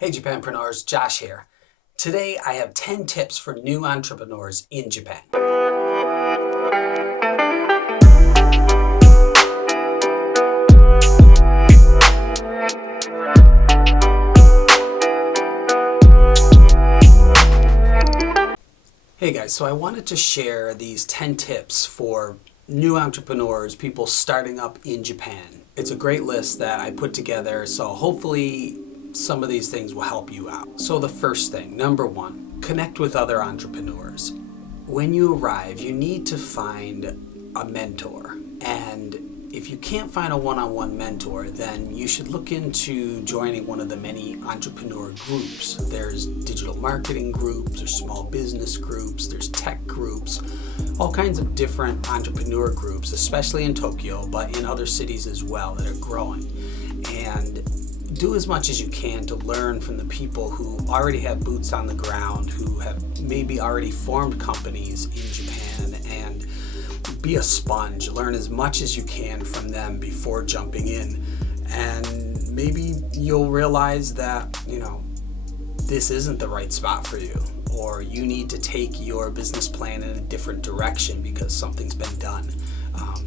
Hey Japanpreneurs, Josh here. Today I have 10 tips for new entrepreneurs in Japan. Hey guys, so I wanted to share these 10 tips for new entrepreneurs, people starting up in Japan. It's a great list that I put together, so hopefully some of these things will help you out. So the first thing, number one, connect with other entrepreneurs. When you arrive, you need to find a mentor. And if you can't find a one-on-one mentor, then you should look into joining one of the many entrepreneur groups. There's digital marketing groups, there's small business groups, there's tech groups, all kinds of different entrepreneur groups, especially in Tokyo, but in other cities as well that are growing. And do as much as you can to learn from the people who already have boots on the ground, who have maybe already formed companies in Japan, and be a sponge. Learn as much as you can from them before jumping in. And maybe you'll realize that, this isn't the right spot for you, or you need to take your business plan in a different direction because something's been done.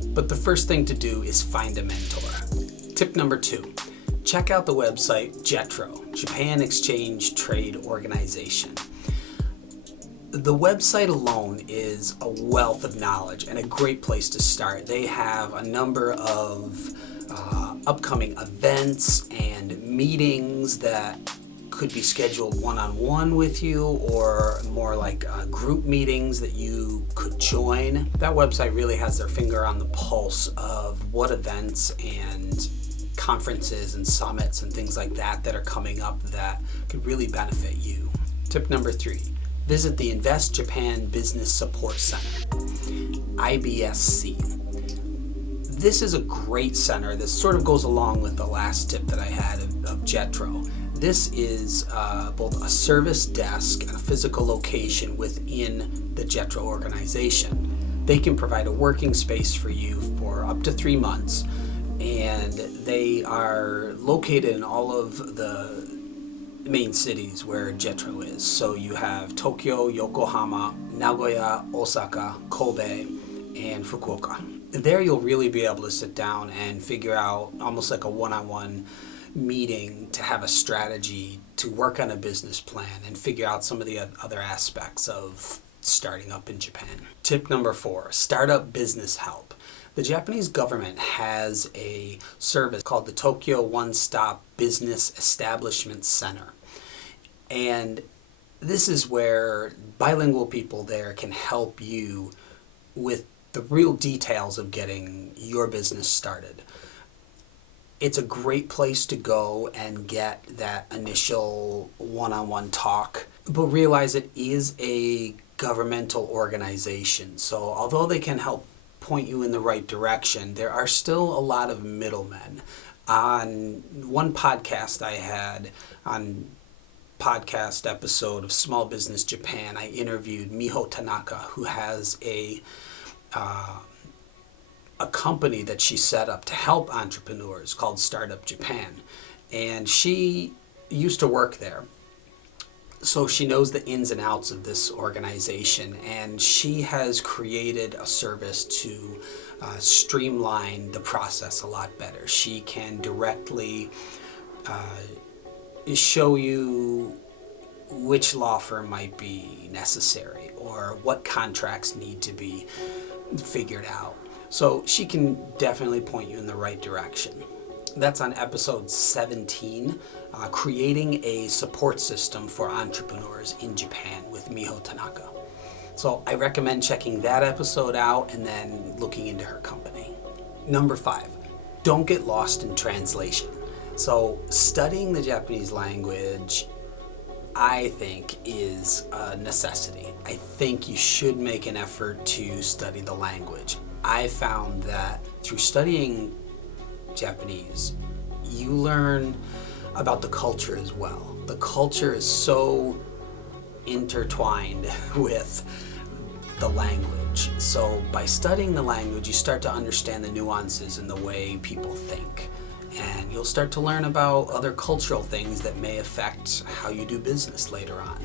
But the first thing to do is find a mentor. Tip number 2. Check out the website JETRO, Japan Exchange Trade Organization. The website alone is a wealth of knowledge and a great place to start. They have a number of upcoming events and meetings that could be scheduled one-on-one with you, or more like group meetings that you could join. That website really has their finger on the pulse of what events and conferences and summits and things like that are coming up that could really benefit you. Tip number 3, visit the Invest Japan Business Support Center, IBSC. This is a great center that sort of goes along with the last tip that I had of JETRO. This is both a service desk and a physical location within the JETRO organization. They can provide a working space for you for up to 3 months, and they are located in all of the main cities where JETRO is. So you have Tokyo, Yokohama, Nagoya, Osaka, Kobe, and Fukuoka. There you'll really be able to sit down and figure out, almost like a one-on-one meeting, to have a strategy, to work on a business plan and figure out some of the other aspects of starting up in Japan. Tip number 4, startup business help. The Japanese government has a service called the Tokyo One-Stop Business Establishment Center. And this is where bilingual people there can help you with the real details of getting your business started. It's a great place to go and get that initial one-on-one talk, but realize it is a governmental organization. So although they can help point you in the right direction, there are still a lot of middlemen. On one podcast I had, on podcast episode of Small Business Japan, I interviewed Miho Tanaka, who has a company that she set up to help entrepreneurs called Startup Japan. And she used to work there, so she knows the ins and outs of this organization, and she has created a service to streamline the process a lot better. She can directly show you which law firm might be necessary or what contracts need to be figured out. So she can definitely point you in the right direction. That's on episode 17, Creating a Support System for Entrepreneurs in Japan with Miho Tanaka. So I recommend checking that episode out and then looking into her company. Number 5, don't get lost in translation. So studying the Japanese language, I think, is a necessity. I think you should make an effort to study the language. I found that through studying Japanese, you learn about the culture as well. The culture is so intertwined with the language. So by studying the language, you start to understand the nuances in the way people think. and you'll start to learn about other cultural things that may affect how you do business later on.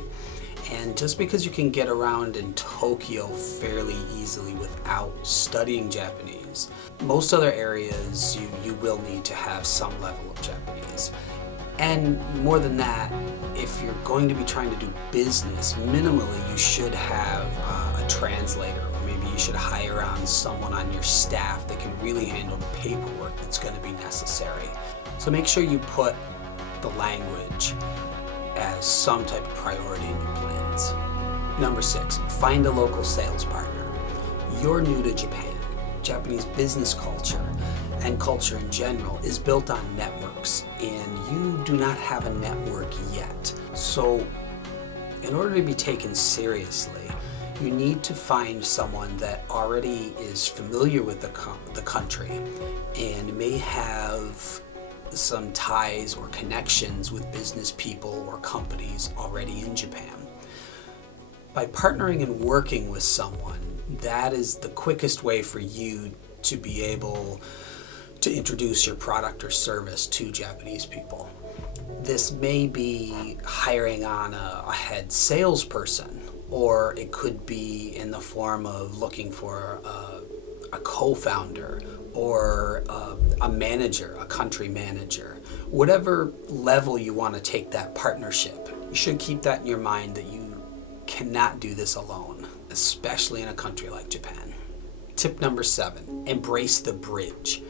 And just because you can get around in Tokyo fairly easily without studying Japanese, most other areas you will need to have some level of Japanese. And more than that, if you're going to be trying to do business, minimally you should have a translator, or maybe you should hire on someone on your staff that can really handle the paperwork that's going to be necessary. So make sure you put the language as some type of priority in your plans. Number 6, find a local sales partner. You're new to Japan. Japanese business culture and culture in general is built on networks, and you do not have a network yet. So in order to be taken seriously, you need to find someone that already is familiar with the country and may have some ties or connections with business people or companies already in Japan. By partnering and working with someone, that is the quickest way for you to be able to introduce your product or service to Japanese people. This may be hiring on a head salesperson, or it could be in the form of looking for a co-founder or a manager, a country manager. Whatever level you want to take that partnership, you should keep that in your mind that you cannot do this alone, especially in a country like Japan. Tip number 7, embrace the bridge.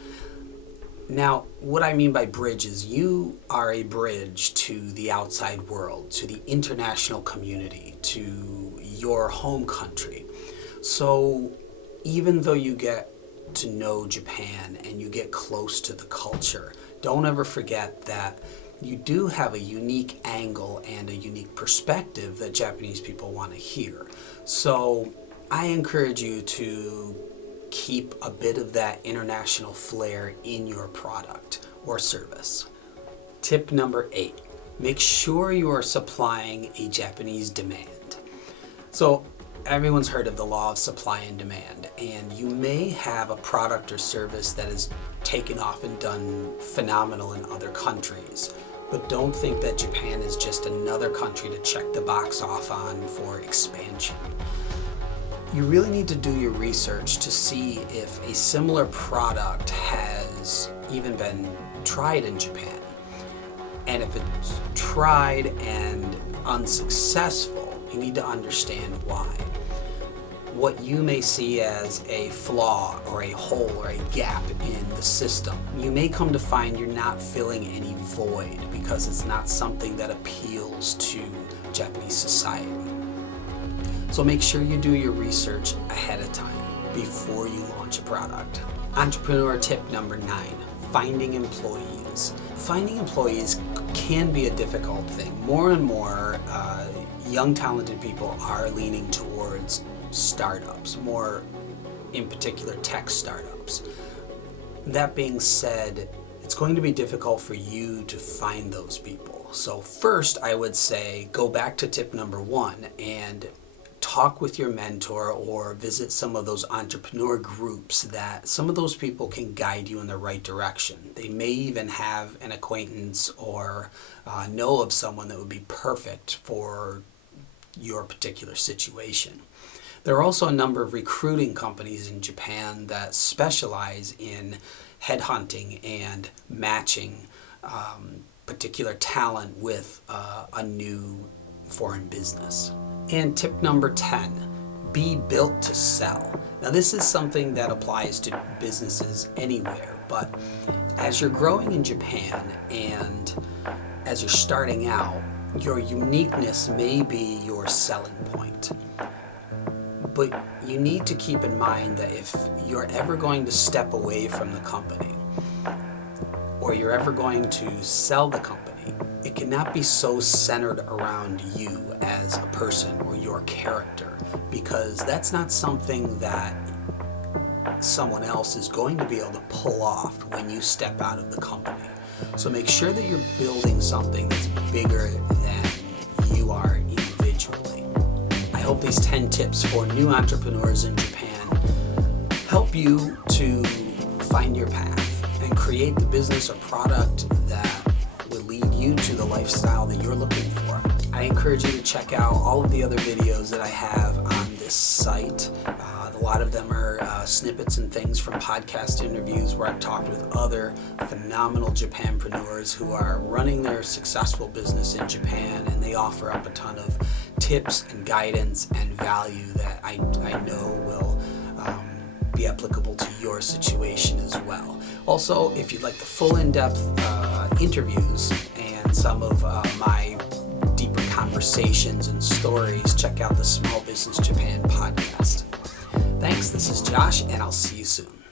Now, what I mean by bridge is you are a bridge to the outside world, to the international community, to your home country. So even though you get to know Japan and you get close to the culture, don't ever forget that you do have a unique angle and a unique perspective that Japanese people want to hear. So I encourage you to keep a bit of that international flair in your product or service. Tip number 8, make sure you are supplying a Japanese demand. So everyone's heard of the law of supply and demand, and you may have a product or service that is taken off and done phenomenal in other countries. But don't think that Japan is just another country to check the box off on for expansion. You really need to do your research to see if a similar product has even been tried in Japan. And if it's tried and unsuccessful, you need to understand why. What you may see as a flaw or a hole or a gap in the system, you may come to find you're not filling any void because it's not something that appeals to Japanese society. So make sure you do your research ahead of time before you launch a product. Entrepreneur tip number 9, finding employees. Finding employees can be a difficult thing. More and more young talented people are leaning towards startups, more in particular tech startups. That being said, it's going to be difficult for you to find those people. So first, I would say go back to tip number 1 and talk with your mentor or visit some of those entrepreneur groups that some of those people can guide you in the right direction. They may even have an acquaintance or know of someone that would be perfect for your particular situation. There are also a number of recruiting companies in Japan that specialize in headhunting and matching particular talent with a new foreign business. And tip number 10, be built to sell. Now this is something that applies to businesses anywhere, but as you're growing in Japan and as you're starting out, your uniqueness may be your selling point. But you need to keep in mind that if you're ever going to step away from the company, or you're ever going to sell the company, it cannot be so centered around you as a person or your character, because that's not something that someone else is going to be able to pull off when you step out of the company. So make sure that you're building something that's bigger than you are individually. I hope these 10 tips for new entrepreneurs in Japan help you to find your path and create the business or product that would lead you to the lifestyle that you're looking for. I encourage you to check out all of the other videos that I have on this site. A lot of them are snippets and things from podcast interviews where I've talked with other phenomenal Japanpreneurs who are running their successful business in Japan, and they offer up a ton of tips and guidance and value that I know will be applicable to your situation as well. Also, if you'd like the full in-depth interviews and some of my deeper conversations and stories, check out the Small Business Japan podcast. Thanks, this is Josh, and I'll see you soon.